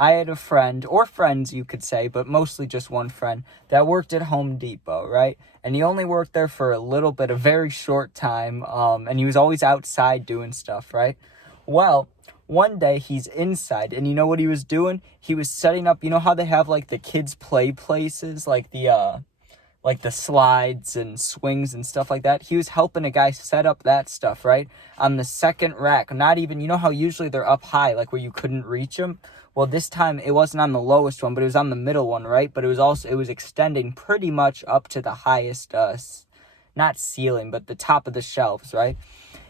I had a friend, or friends you could say, but mostly just one friend, that worked at Home Depot, right? And he only worked there for a little bit, a very short time, and he was always outside doing stuff, right? Well, one day he's inside, and you know what he was doing? He was setting up, you know how they have, like, the kids' play places, like the slides and swings and stuff like that. He was helping a guy set up that stuff, right? On the second rack. Not even, you know how usually they're up high, like where you couldn't reach them? Well, this time it wasn't on the lowest one, but it was on the middle one, right? But it was extending pretty much up to the highest, not ceiling, but the top of the shelves, right?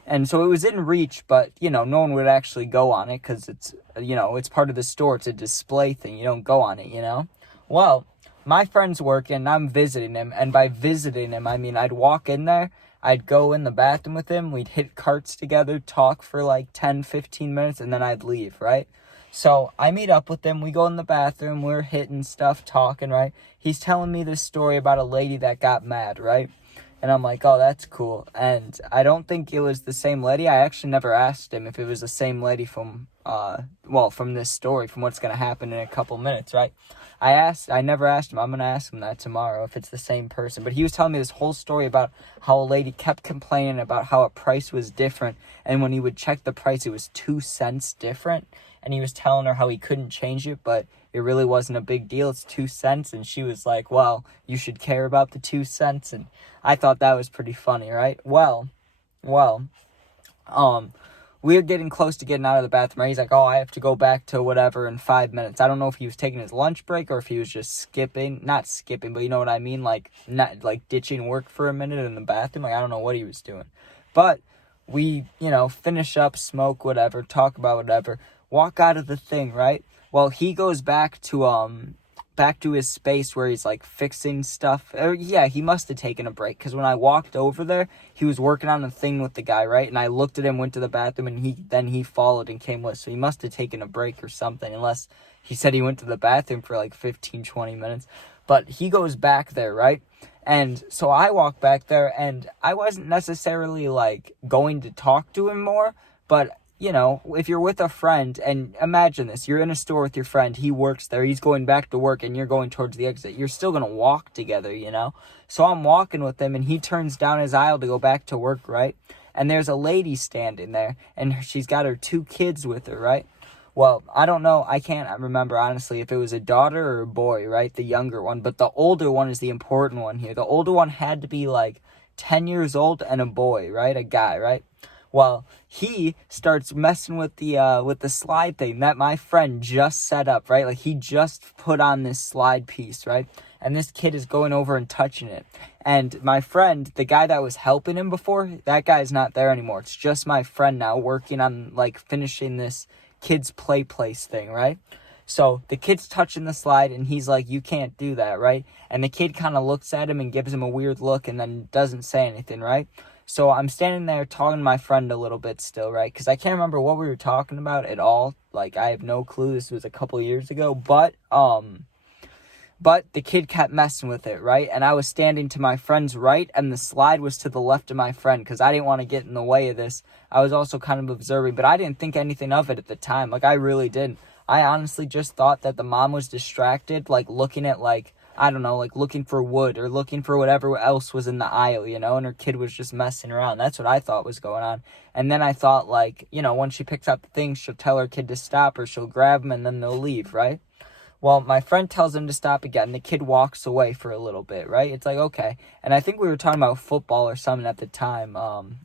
And so it was in reach, but, no one would actually go on it because it's, it's part of the store. It's a display thing. You don't go on it. Well, my friend's working, I'm visiting him, and by visiting him, I mean I'd walk in there, I'd go in the bathroom with him, we'd hit carts together, talk for like 10, 15 minutes, and then I'd leave, right? So I meet up with him, we go in the bathroom, we're hitting stuff, talking, right? He's telling me this story about a lady that got mad, right? And I'm like, oh, that's cool. And I don't think it was the same lady. I actually never asked him if it was the same lady from this story, from what's going to happen in a couple minutes, right? I never asked him. I'm going to ask him that tomorrow if it's the same person. But he was telling me this whole story about how a lady kept complaining about how a price was different. And when he would check the price, it was 2 cents different. And he was telling her how he couldn't change it, but it really wasn't a big deal. It's 2 cents. And she was like, well, you should care about the 2 cents. And I thought that was pretty funny, right? Well, we were getting close to getting out of the bathroom. Right? He's like, oh, I have to go back to whatever in 5 minutes. I don't know if he was taking his lunch break or if he was just not skipping, but you know what I mean? Like, not like ditching work for a minute in the bathroom. Like, I don't know what he was doing. But we, finish up, smoke, whatever, talk about whatever, walk out of the thing, right? Well, he goes back to his space where he's like fixing stuff. Yeah, he must have taken a break because when I walked over there, he was working on a thing with the guy, right? And I looked at him, went to the bathroom, and he followed and came with. So he must have taken a break or something, unless he said he went to the bathroom for like 15, 20 minutes. But he goes back there, right? And so I walk back there, and I wasn't necessarily like going to talk to him more, but if you're with a friend, and imagine this, you're in a store with your friend, he works there, he's going back to work, and you're going towards the exit, you're still going to walk together, So I'm walking with him, and he turns down his aisle to go back to work, right? And there's a lady standing there, and she's got her 2 kids with her, right? Well, I don't know, I can't remember, honestly, if it was a daughter or a boy, right? The younger one, but the older one is the important one here. The older one had to be, like, 10 years old and a boy, right? A guy, right? Well, he starts messing with the slide thing that my friend just set up, right? Like, he just put on this slide piece, right? And this kid is going over and touching it. And my friend, the guy that was helping him before, that guy's not there anymore. It's just my friend now working on, like, finishing this kid's play place thing, right? So the kid's touching the slide, and he's like, you can't do that, right? And the kid kind of looks at him and gives him a weird look and then doesn't say anything, right? So I'm standing there talking to my friend a little bit still, right? Because I can't remember what we were talking about at all. Like, I have no clue. This was a couple years ago. But the kid kept messing with it, right? And I was standing to my friend's right, and the slide was to the left of my friend because I didn't want to get in the way of this. I was also kind of observing, but I didn't think anything of it at the time. Like, I really didn't. I honestly just thought that the mom was distracted, like, looking at, like, I don't know, like looking for wood or looking for whatever else was in the aisle, and her kid was just messing around. That's what I thought was going on. And then I thought, like, when she picks up the things, she'll tell her kid to stop, or she'll grab him and then they'll leave, right? Well, my friend tells him to stop again. The kid walks away for a little bit, right? It's like, okay. And I think we were talking about football or something at the time.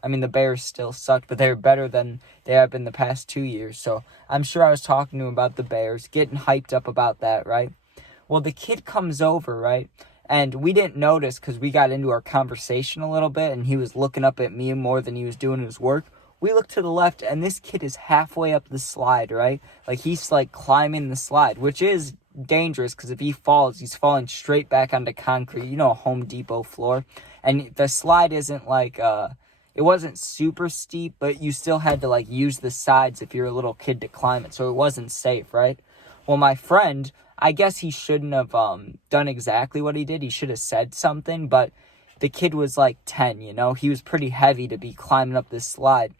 The Bears still sucked, but they're better than they have been the past 2 years. So I'm sure I was talking to him about the Bears, getting hyped up about that, right? Well, the kid comes over, right? And we didn't notice because we got into our conversation a little bit, and he was looking up at me more than he was doing his work. We look to the left, and this kid is halfway up the slide, right? Like, he's, like, climbing the slide, which is dangerous because if he falls, he's falling straight back onto concrete, a Home Depot floor. And the slide isn't, like, it wasn't super steep, but you still had to, like, use the sides if you're a little kid to climb it, so it wasn't safe, right? Well, my friend, I guess he shouldn't have done exactly what he did. He should have said something, but the kid was like 10, He was pretty heavy to be climbing up this slide.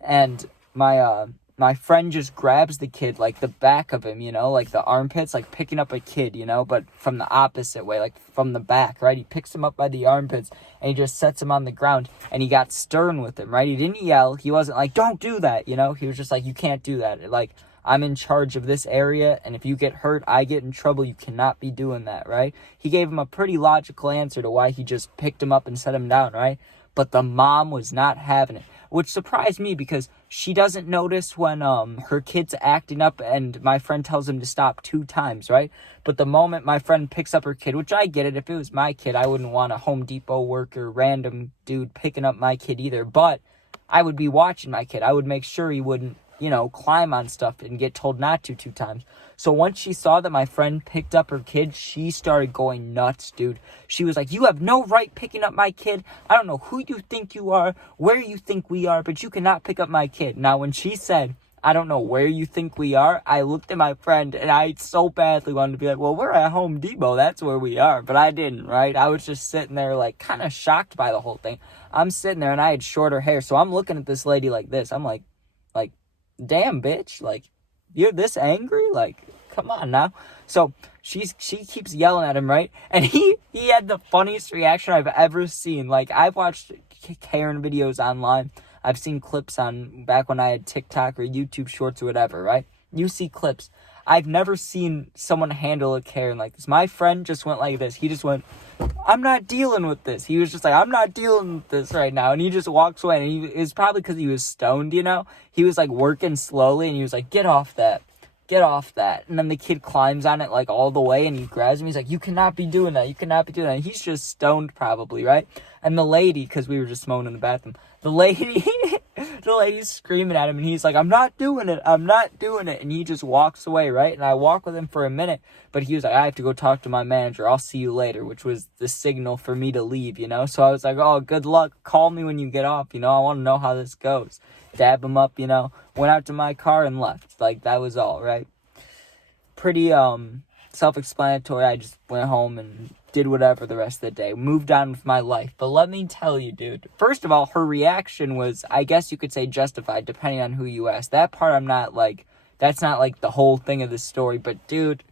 And my my friend just grabs the kid, like, the back of him, you know, like, the armpits, like, picking up a kid, you know, but from the opposite way, like, from the back, right? He picks him up by the armpits, and he just sets him on the ground, and he got stern with him, right? He didn't yell. He wasn't like, don't do that, you know? He was just like, you can't do that. Like, I'm in charge of this area, and if you get hurt, I get in trouble. You cannot be doing that, right? He gave him a pretty logical answer to why he just picked him up and set him down, right? But the mom was not having it, which surprised me because she doesn't notice when her kid's acting up and my friend tells him to stop 2 times, right? But the moment my friend picks up her kid, which I get it, if it was my kid, I wouldn't want a Home Depot worker, random dude picking up my kid either, but I would be watching my kid. I would make sure he wouldn't, you know, climb on stuff and get told not to 2 times. So once she saw that my friend picked up her kid, she started going nuts, dude. She was like, you have no right picking up my kid. I don't know who you think you are, where you think we are, but you cannot pick up my kid. Now, when she said, I don't know where you think we are, I looked at my friend and I so badly wanted to be like, well, we're at Home Depot. That's where we are. But I didn't, right? I was just sitting there like kind of shocked by the whole thing. I'm sitting there and I had shorter hair. So I'm looking at this lady like this. I'm like, damn, bitch. Like, you're this angry? Like, come on now. So she keeps yelling at him, right? And he had the funniest reaction I've ever seen. Like, I've watched Karen videos online. I've seen clips on back when I had TikTok or YouTube Shorts or whatever, right? You see clips. I've never seen someone handle a Karen like this. My friend just went like this. He just went, I'm not dealing with this. He was just like, I'm not dealing with this right now. And he just walks away. And it's probably because he was stoned, you know? He was like working slowly and he was like, get off that. Get off that. And then the kid climbs on it like all the way and he grabs him. He's like, you cannot be doing that. You cannot be doing that. And he's just stoned probably, right? And the lady, because we were just smoking in the bathroom, the lady's screaming at him and he's like, I'm not doing it. I'm not doing it. And he just walks away, right? And I walk with him for a minute, but he was like, I have to go talk to my manager. I'll see you later, which was the signal for me to leave, you know? So I was like, oh, good luck. Call me when you get off, you know? I want to know how this goes. Dab him up, you know? Went out to my car and left. Like, that was all, right? Pretty, self-explanatory. I just went home and did whatever the rest of the day. Moved on with my life. But let me tell you, dude. First of all, her reaction was, I guess you could say justified, depending on who you ask. That part I'm not, like, that's not, like, the whole thing of the story. But, dude,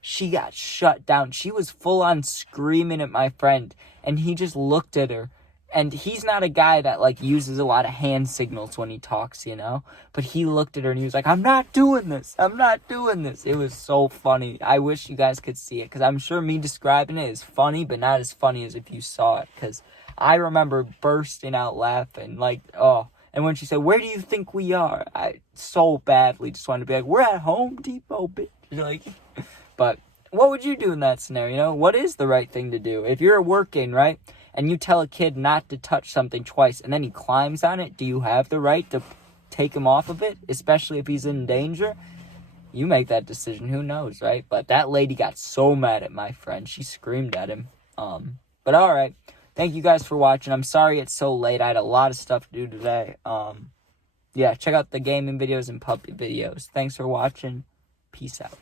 she got shut down. She was full on screaming at my friend. And he just looked at her. And he's not a guy that, like, uses a lot of hand signals when he talks, you know? But he looked at her and he was like, I'm not doing this. I'm not doing this. It was so funny. I wish you guys could see it. Because I'm sure me describing it is funny, but not as funny as if you saw it. Because I remember bursting out laughing. Like, oh. And when she said, where do you think we are? I so badly just wanted to be like, we're at Home Depot, bitch. Like, but what would you do in that scenario? You know, what is the right thing to do? If you're working, right? And you tell a kid not to touch something twice, and then he climbs on it, do you have the right to take him off of it, especially if he's in danger? You make that decision, who knows, right? But that lady got so mad at my friend. She screamed at him. But all right. Thank you guys for watching. I'm sorry it's so late. I had a lot of stuff to do today. Yeah, check out the gaming videos and puppy videos. Thanks for watching. Peace out.